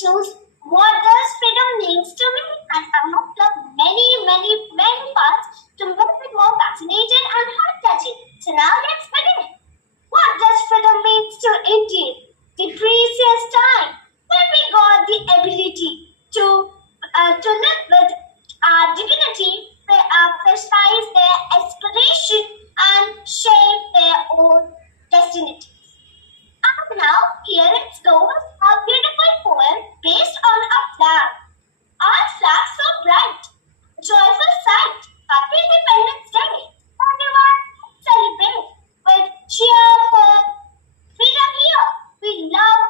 choose what does freedom means to me, and I have loved many parts to make it more fascinating and heart-touching. So now let's begin. What does freedom means to India? The precious time when we got the ability to live with our dignity, precise their aspiration, and shape their own destiny. And now, here it goes, a beautiful poem based on a flag. Our flag so bright, joyful sight, Happy Independence Day. Everyone celebrate with cheer for freedom here. We love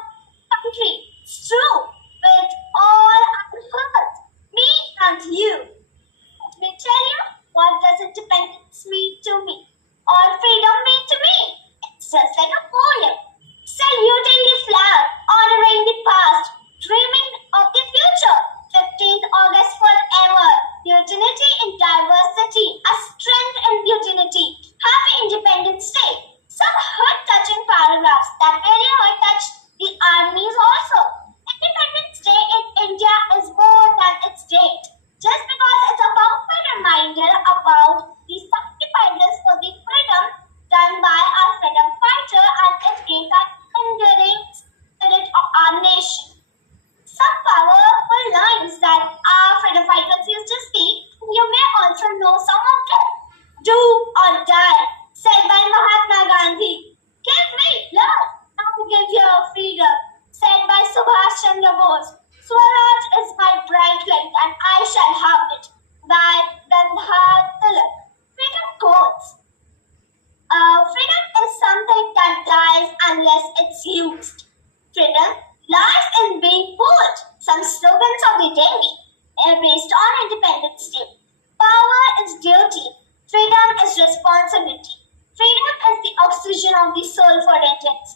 country, it's true, with all our heart, me and you. Let me tell you, what does independence mean to me? Or freedom mean to me? It's just like a poem. Saluting the flag, honoring the past, dreaming of the future. 15th August forever. Unity in diversity, a strength in unity. Happy Independence Day. Some heart-touching paragraphs that very heart-touch the armies also. Independence Day in India is more than its date. Just because it's a powerful reminder about the sacrifices for the freedom done by our freedom fighter, and it gives an enduring spirit of our nation. Some powerful lines that our freedom fighters used to speak, you may also know some of them. Do or die, said by Mahatma Gandhi. Give me blood, I will give you freedom, said by Subhash Chandra Bose. Swaraj is my bright light and I shall have it, by Gandhar Tilak. Freedom quotes. Freedom is something that dies unless it's used. Freedom lies in being bold. Some slogans of the day based on Independence Day. Power is duty. Freedom is responsibility. Freedom is the oxygen of the soul for Indians.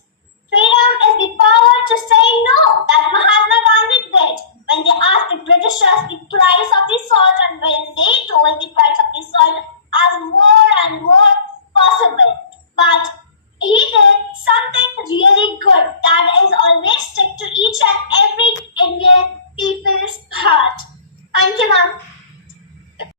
Freedom is the power to say no that Mahatma Gandhi did when they asked the Britishers the price of the salt, and when they told the price of the salt as more and more possible. But he did something really good that is always stick to each and every Indian people's heart. Thank you, ma'am.